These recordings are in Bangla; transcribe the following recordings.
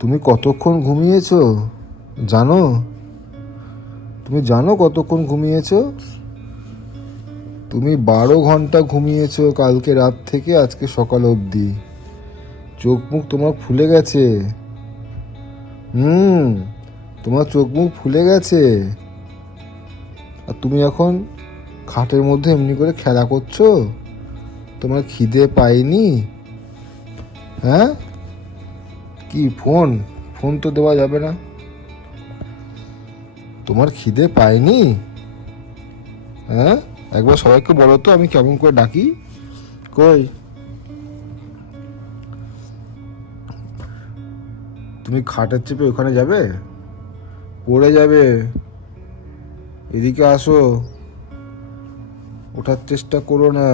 তুমি কতক্ষণ ঘুমিয়েছো জানো? তুমি জানো কতক্ষণ ঘুমিয়েছো? তুমি 12 ঘন্টা ঘুমিয়েছো কালকে রাত থেকে আজকে সকাল অবধি। চোখ মুখ তোমার ফুলে গেছে। তোমার চোখ মুখ ফুলে গেছে। আর তুমি এখন খাটের মধ্যে এমনি করে খেলা করছো। তোমার খিদে পায়নি? হ্যাঁ, কি ফোন ফোন তো দেওয়া যাবে না। তোমার খিদে পায়নি? হ্যাঁ, একবার সবাইকে বলো তো আমি কেমন করে ডাকি। কই, তুমি খাটের চেপে ওখানে যাবে? পড়ে যাবে। এদিকে আসো, ওঠার চেষ্টা করো না।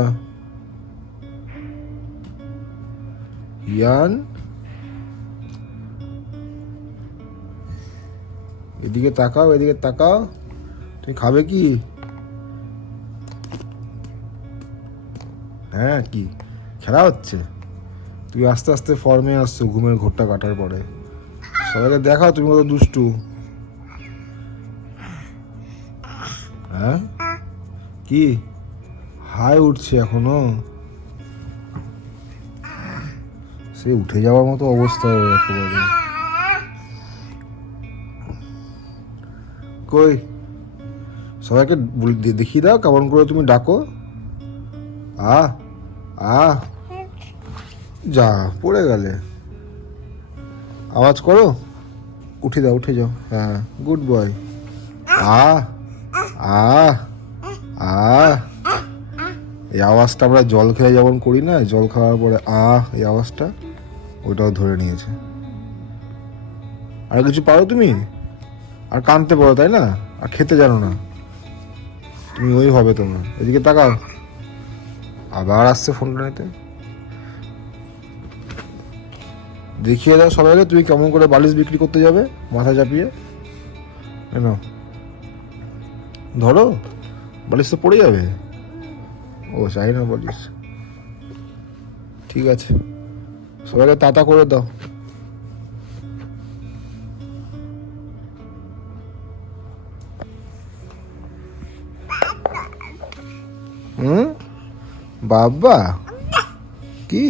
ইয়ান, এদিকে তাকাও, এদিকে তাকাও। তুমি খাবে কি? হ্যাঁ, কি খেলা হচ্ছে? তুই আস্তে আস্তে ফর্মে আসছো ঘুমের ঘোরটা কাটার পরে। সবাইকে দেখাও তুমি কত দুষ্টু। হ্যাঁ, কি হাই উঠছে এখনো? সে উঠে যাওয়ার মতো অবস্থা একেবারে। কই, সবাইকে দেখিয়ে দাও কেমন করে তুমি ডাকো। আ আ যা পড়ে গেলে। আওয়াজ করো, উঠে যাও, উঠে যাও। হ্যাঁ, গুড বয়। আ আ আ এই আওয়াজটা আমরা জল খেলে যেমন করি না, জল খাওয়ার পরে এই আওয়াজটা ওইটাও ধরে নিয়েছে। আর কিছু পারো তুমি? আর কাঁদতে পারো তাই না? আর খেতে জানো না তুমি? ওই হবে তোমার। এদিকে তাকাও। আবার আসছে ফোনটা নিতে। দেখিয়ে দাও সবাইকে তুমি কেমন করে বালিশ বিক্রি করতে যাবে মাথা চাপিয়ে। কেন ধরো, বালিশ তো পড়ে যাবে। ও চাই না বালিশ। ঠিক আছে, সবাইকে তাতা করে দাও। বাবা, কি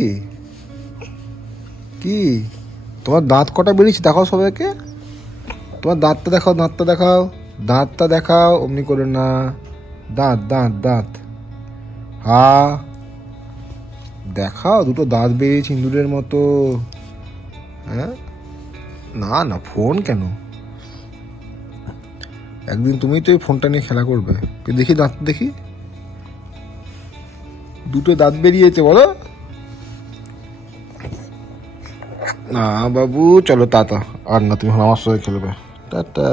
কি তোমার দাঁত কটা বেরিয়েছে দেখাও সবাইকে। তোমার দাঁতটা দেখাও, দাঁতটা দেখাও, দাঁতটা দেখাও। অমনি করে না, দাঁত দাঁত দাঁত। দেখাও, দুটো দাঁত বেরিয়েছে ইঁদুরের মতো। হ্যাঁ, না না ফোন কেন? একদিন তুমি তো এই ফোনটা নিয়ে খেলা করবে। দেখি দাঁত দেখি, দুটো দাঁত বেরিয়েছে বলো। না বাবু, চলো টাটা। আর না, তুমি আমার সঙ্গে খেলবে। টাটা।